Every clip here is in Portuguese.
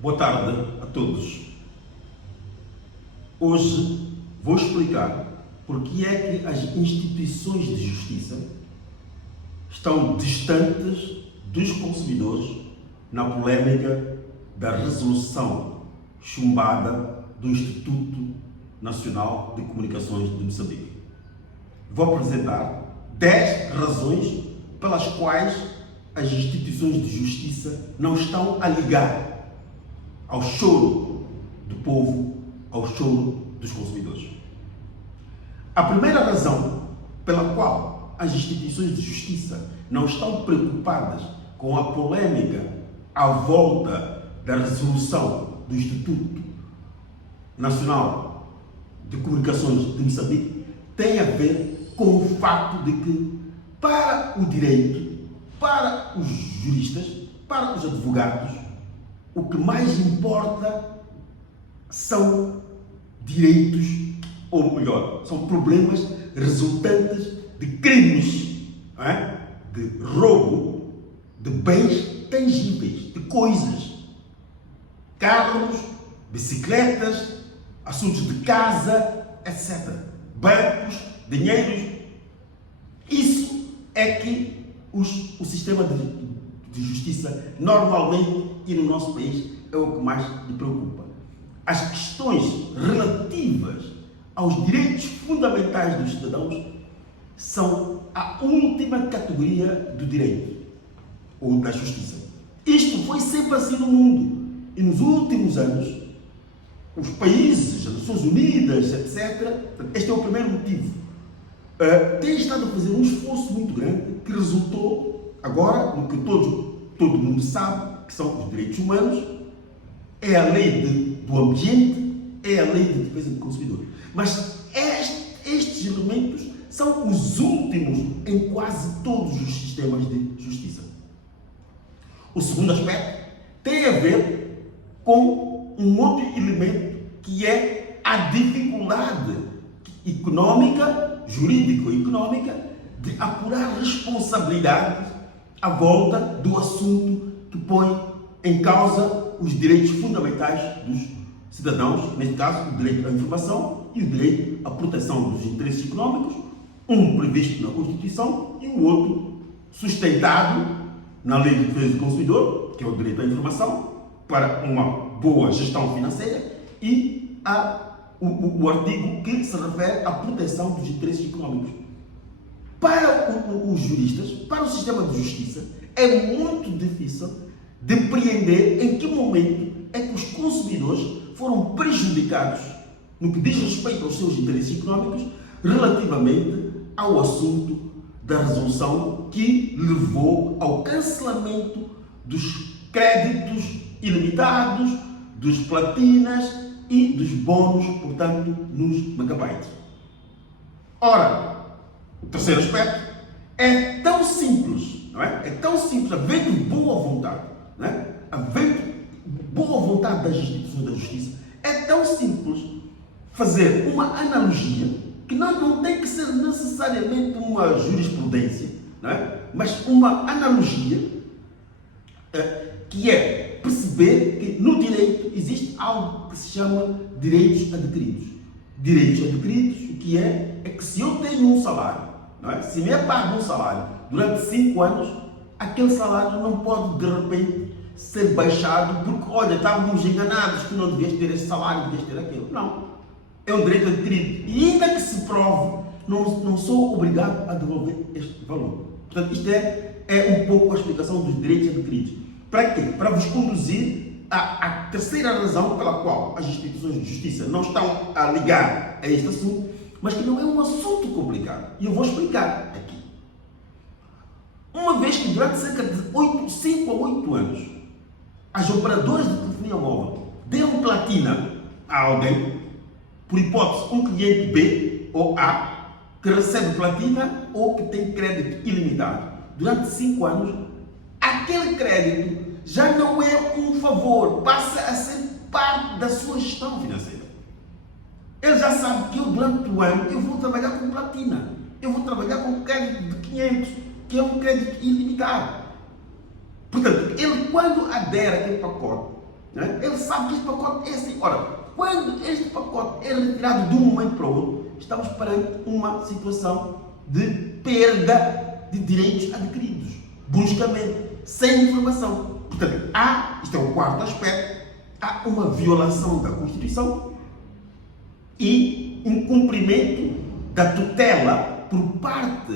Boa tarde a todos. Hoje vou explicar porque é que as instituições de justiça estão distantes dos consumidores na polémica da resolução chumbada do Instituto Nacional de Comunicações de Moçambique. Vou apresentar 10 razões pelas quais as instituições de justiça não estão a ligar ao choro do povo, ao choro dos consumidores. A primeira razão pela qual as instituições de justiça não estão preocupadas com a polêmica à volta da resolução do Instituto Nacional de Comunicações de Moçambique tem a ver com o facto de que, para o direito, para os juristas, para os advogados, o que mais importa são direitos, ou melhor, são problemas resultantes de crimes, não é? De roubo de bens tangíveis, de coisas, carros, bicicletas, assuntos de casa, etc. Bancos, dinheiros. Isso é que o sistema de justiça normalmente e no nosso país é o que mais lhe preocupa. As questões relativas aos direitos fundamentais dos cidadãos são a última categoria do direito ou da justiça. Isto foi sempre assim no mundo e nos últimos anos os países, as Nações Unidas, etc., este é o primeiro motivo, têm estado a fazer um esforço muito grande que resultou agora no que todo mundo sabe, que são os direitos humanos, é a lei do ambiente, é a lei de defesa do consumidor. Mas estes elementos são os últimos em quase todos os sistemas de justiça. O segundo aspecto tem a ver com um outro elemento que é a dificuldade económica, jurídico-económica, de apurar responsabilidades à volta do assunto que põe em causa os direitos fundamentais dos cidadãos, neste caso o direito à informação e o direito à proteção dos interesses económicos, um previsto na Constituição e o outro sustentado na Lei de Defesa do Consumidor, que é o direito à informação, para uma boa gestão financeira, e o artigo que se refere à proteção dos interesses económicos. Para os juristas, para o sistema de justiça, é muito difícil depreender em que momento é que os consumidores foram prejudicados no que diz respeito aos seus interesses económicos relativamente ao assunto da resolução que levou ao cancelamento dos créditos ilimitados, dos platinas e dos bónus, portanto, nos megabytes. Ora, o terceiro aspecto é tão simples, não é? É tão simples, havendo boa vontade, não é? Havendo boa vontade das instituições da justiça, é tão simples fazer uma analogia que não tem que ser necessariamente uma jurisprudência, não é? Mas uma analogia que é perceber que no direito existe algo que se chama direitos adquiridos. Direitos adquiridos, o que é que se eu tenho um salário, não é? Se me é pago um salário durante 5 anos, aquele salário não pode de repente ser baixado porque, olha, estávamos enganados que não devias ter esse salário, devias ter aquele. Não. É um direito adquirido. E ainda que se prove, não sou obrigado a devolver este valor. Portanto, isto é um pouco a explicação dos direitos adquiridos. Para quê? Para vos conduzir à terceira razão pela qual as instituições de justiça não estão a ligar a este assunto, mas que não é um assunto complicado. E eu vou explicar aqui. Uma vez que durante cerca de 5 a 8 anos, as operadoras de telefonia móvel deram platina a alguém, por hipótese, um cliente B ou A, que recebe platina ou que tem crédito ilimitado, durante 5 anos, aquele crédito já não é um favor, passa a ser parte da sua gestão financeira. Ele já sabe que eu, durante o ano, eu vou trabalhar com platina, eu vou trabalhar com crédito de 500, que é um crédito ilimitado. Portanto, ele, quando adere àquele pacote, Não é? Ele sabe que este pacote é assim. Ora, quando este pacote é retirado de um momento para o outro, estamos perante uma situação de perda de direitos adquiridos, bruscamente, sem informação. Portanto, isto é o quarto aspecto, há uma violação da Constituição e incumprimento da tutela por parte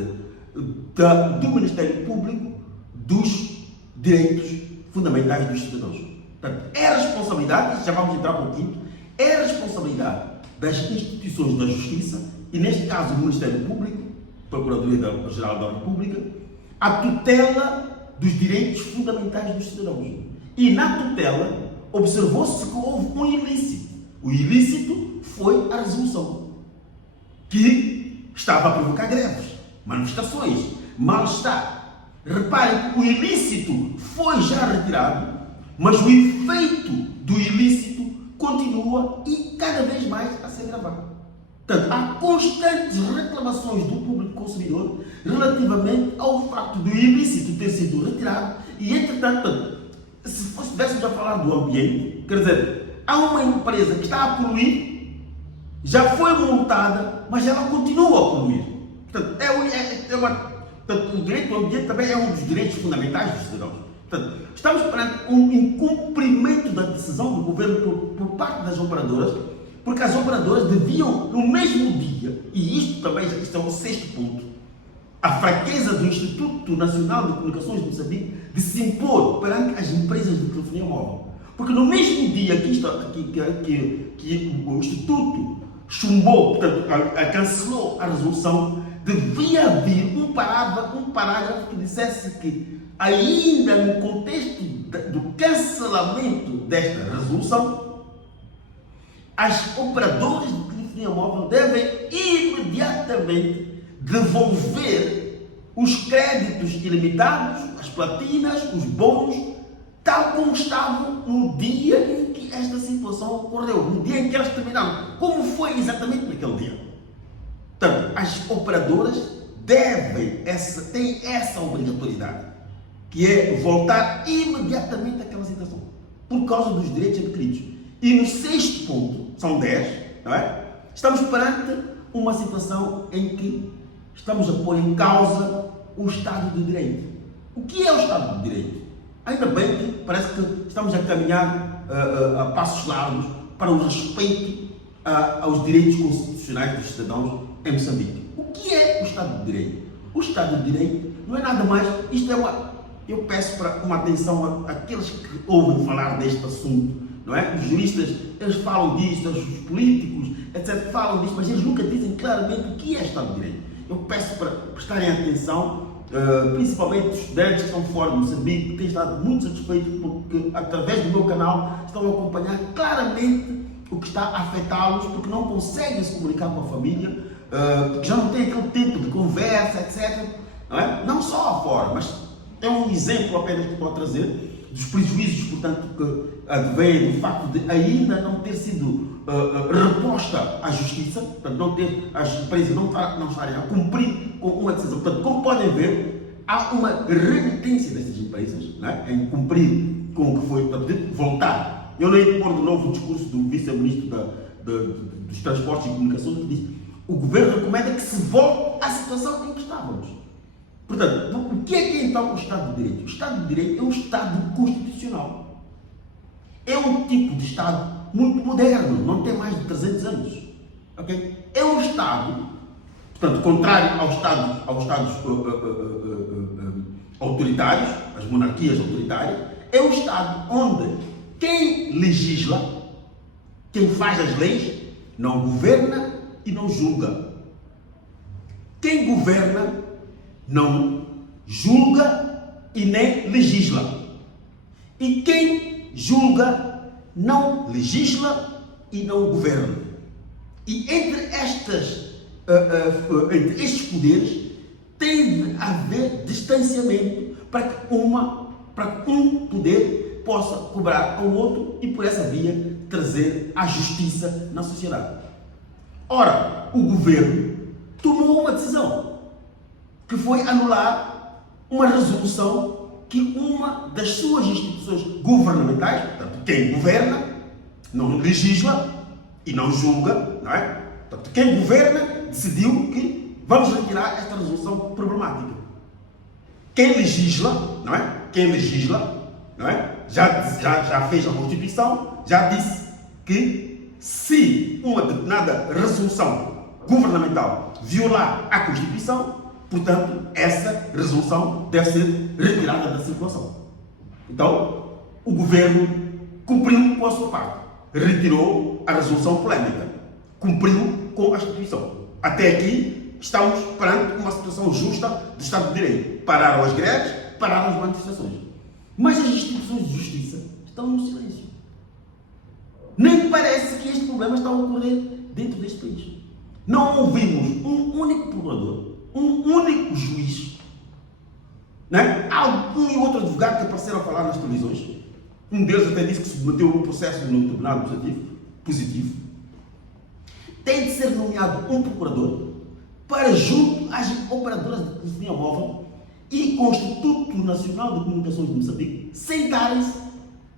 do Ministério Público dos direitos fundamentais dos cidadãos. Portanto, é responsabilidade, já vamos entrar para o quinto, é responsabilidade das instituições da Justiça, e neste caso o Ministério Público, Procuradoria-Geral da República, a tutela dos direitos fundamentais dos cidadãos. E na tutela observou-se que houve um ilícito. O ilícito foi a resolução, que estava a provocar greves, manifestações, mal-estar. Reparem que o ilícito foi já retirado, mas o efeito do ilícito continua e cada vez mais a ser gravado. Portanto, há constantes reclamações do público consumidor relativamente ao facto do ilícito ter sido retirado e, entretanto, se estivéssemos a falar do ambiente, quer dizer, há uma empresa que está a poluir, já foi multada, mas ela continua a poluir. Portanto, o direito ao ambiente também é um dos direitos fundamentais dos cidadãos. Portanto, estamos perante um incumprimento da decisão do governo por parte das operadoras, porque as operadoras deviam, no mesmo dia, e isto também isto é o sexto ponto, a fraqueza do Instituto Nacional de Comunicações de Moçambique de se impor perante as empresas de telefonia móvel. Porque no mesmo dia que o Instituto chumbou, portanto, cancelou a resolução, devia vir um parágrafo que dissesse que, ainda no contexto do cancelamento desta resolução, as operadoras de telefonia móvel devem imediatamente devolver os créditos ilimitados, as platinas, os bônus, tal como estavam no dia em que esta situação ocorreu, no dia em que elas terminaram, como foi exatamente naquele dia. Portanto, as operadoras têm essa obrigatoriedade, que é voltar imediatamente àquela situação, por causa dos direitos adquiridos. E no sexto ponto, são 10, não é? Estamos perante uma situação em que estamos a pôr em causa o Estado de Direito. O que é o Estado de Direito? Ainda bem que parece que estamos a caminhar a passos largos para o respeito aos direitos constitucionais dos cidadãos em Moçambique. O que é o Estado de Direito? O Estado de Direito não é nada mais, eu peço para uma atenção àqueles que ouvem falar deste assunto, não é? Os juristas, eles falam disto, os políticos, etc., falam disto, mas eles nunca dizem claramente o que é Estado de Direito. Eu peço para prestarem atenção, principalmente os estudantes que estão fora de Moçambique, que têm estado muito satisfeitos porque, através do meu canal, estão a acompanhar claramente o que está a afetá-los, porque não conseguem se comunicar com a família, porque já não têm aquele tempo de conversa, etc. Não é? Não só fora, mas é um exemplo apenas que estou a trazer dos prejuízos, portanto, que advêm do facto de ainda não ter sido reposta à justiça, portanto, as empresas não estarem a cumprir com uma decisão. Portanto, como podem ver, há uma renitência destas empresas, não é? Em cumprir com o que foi pedido, voltar. Eu não ia pôr de novo o discurso do vice-ministro dos Transportes e Comunicações, que diz: o governo recomenda que se volte à situação em que estávamos. Portanto, o que é então o Estado de Direito? O Estado de Direito é um Estado constitucional. É um tipo de Estado muito moderno, não tem mais de 300 anos. Okay? É um Estado, portanto, contrário aos Estados autoritários, as monarquias autoritárias, é um Estado onde quem legisla, quem faz as leis, não governa e não julga. Quem governa não julga e nem legisla. E quem julga não legisla e não governa. E entre estes poderes tem de haver distanciamento para que um poder possa cobrar ao outro e por essa via trazer a justiça na sociedade. Ora, o governo tomou uma decisão, que foi anular uma resolução que uma das suas instituições governamentais, portanto, quem governa, não legisla e não julga, não é? Portanto, quem governa decidiu que vamos retirar esta resolução problemática. Quem legisla, não é? Quem legisla, não é? Já fez a Constituição, já disse que se uma determinada resolução governamental violar a Constituição, portanto, essa resolução deve ser retirada da circulação. Então, o governo cumpriu com a sua parte, retirou a resolução polémica, cumpriu com a Constituição. Até aqui, estamos perante uma situação justa do Estado de Direito. Pararam as greves, pararam as manifestações. Mas as instituições de justiça estão no silêncio. Nem parece que este problema está a ocorrer dentro deste país. Não ouvimos um único procurador, um único juiz, né? Algum e outro advogado que apareceram a falar nas televisões. Um deles até disse que submeteu um processo no Tribunal Administrativo positivo. Tem de ser nomeado um procurador para, junto às operadoras de telefonia móvel e com o Instituto Nacional de Comunicações de Moçambique, sentarem-se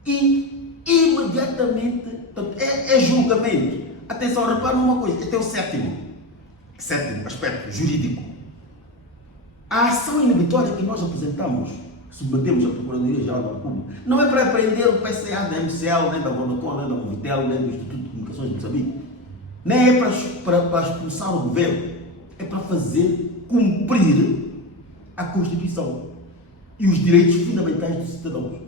e imediatamente, portanto, é julgamento. Atenção, repara numa coisa, este é o sétimo aspecto jurídico. A ação inibitória que nós apresentamos, submetemos à Procuradoria-Geral da República, não é para prender o PCA da MCL, nem da Vodacom, nem da Movitel, nem do Instituto de Comunicações de Moçambique. Nem é para expulsar o governo, é para fazer cumprir a Constituição e os direitos fundamentais dos cidadãos.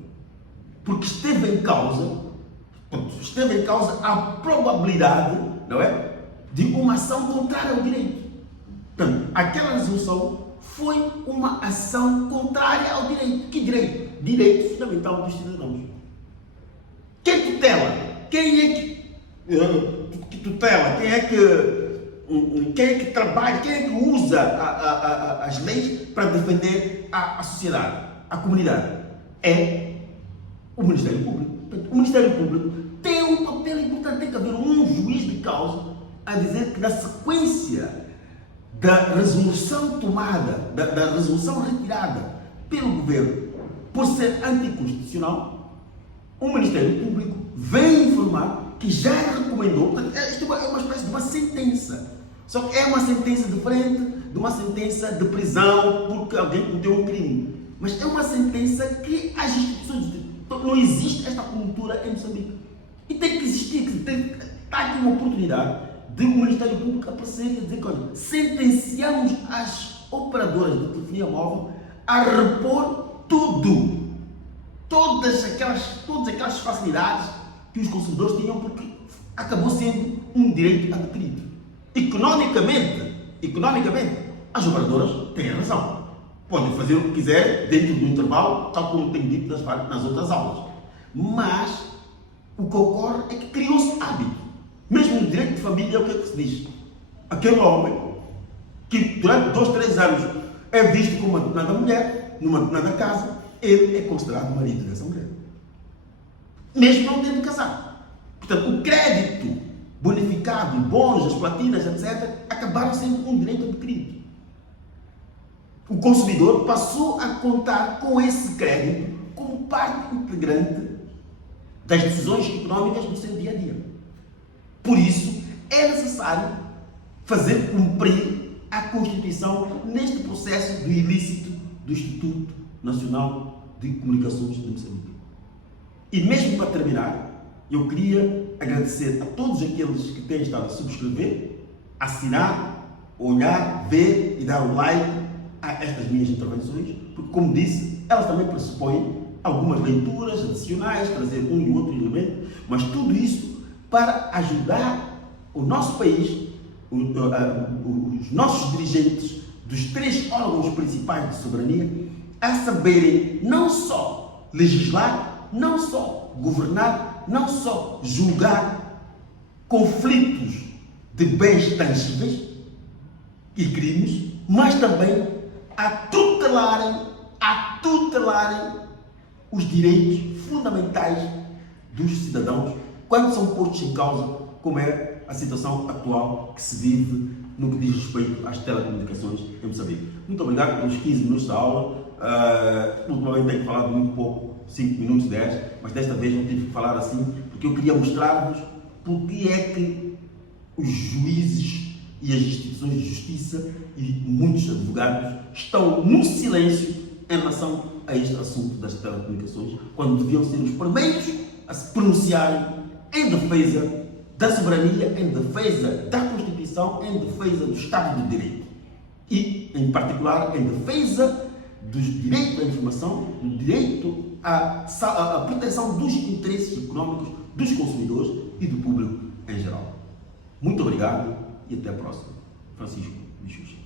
Porque esteve em causa a probabilidade, não é, de uma ação contrária ao direito. Portanto, aquela resolução foi uma ação contrária ao direito. Que direito? Direito fundamental dos cidadãos. Quem tutela? Quem é que tutela? Quem é que trabalha? Quem é que usa as leis para defender a sociedade, a comunidade? É o Ministério Público. Portanto, o Ministério Público tem um papel importante. Tem que haver um juiz de causa a dizer que na sequência da resolução tomada, da resolução retirada pelo governo por ser anticonstitucional, o Ministério Público vem informar que já recomendou. Portanto, isto é uma espécie de uma sentença. Só que é uma sentença diferente de uma sentença de prisão porque alguém cometeu um crime. Mas é uma sentença que as instituições... Não existe esta cultura em Moçambique. E tem que existir. Está aqui uma oportunidade de o Ministério Público aparecer e dizer que, olha, sentenciamos as operadoras de telefonia móvel a repor tudo. Todas aquelas facilidades que os consumidores tinham, porque acabou sendo um direito adquirido. Economicamente, as operadoras têm razão. Podem fazer o que quiserem dentro do intervalo, tal como tenho dito nas outras aulas. Mas o que ocorre é que criou-se hábito. Mesmo no direito de família, o que é que se diz? Aquele homem que durante 2, 3 anos é visto como uma determinada mulher, numa determinada casa, ele é considerado marido dessa mulher. Mesmo não tendo casado. Portanto, o crédito bonificado, bons, as platinas, etc., acabaram sendo um direito adquirido. O consumidor passou a contar com esse crédito como parte integrante das decisões económicas do seu dia a dia. Por isso, é necessário fazer cumprir a Constituição neste processo do ilícito do Instituto Nacional de Comunicações de Moçambique. E mesmo para terminar, eu queria agradecer a todos aqueles que têm estado a subscrever, assinar, olhar, ver e dar o like a estas minhas intervenções, porque, como disse, elas também pressupõem algumas leituras adicionais, trazer um e outro elemento, mas tudo isso para ajudar o nosso país, os nossos dirigentes dos 3 órgãos principais de soberania, a saberem não só legislar, não só governar, não só julgar conflitos de bens tangíveis e crimes, mas também a tutelarem os direitos fundamentais dos cidadãos quando são postos em causa, como é a situação atual que se vive no que diz respeito às telecomunicações em Moçambique. Muito obrigado pelos 15 minutos da aula. Ultimamente tenho falado muito pouco, 5 minutos, 10, mas desta vez não tive que falar assim, porque eu queria mostrar-vos porque é que os juízes e as instituições de justiça e muitos advogados estão no silêncio em relação a este assunto das telecomunicações, quando deviam ser os primeiros a se pronunciarem em defesa da soberania, em defesa da Constituição, em defesa do Estado de Direito e, em particular, em defesa dos direitos à informação, do direito à proteção dos interesses económicos dos consumidores e do público em geral. Muito obrigado e até a próxima. Francisco Bichos.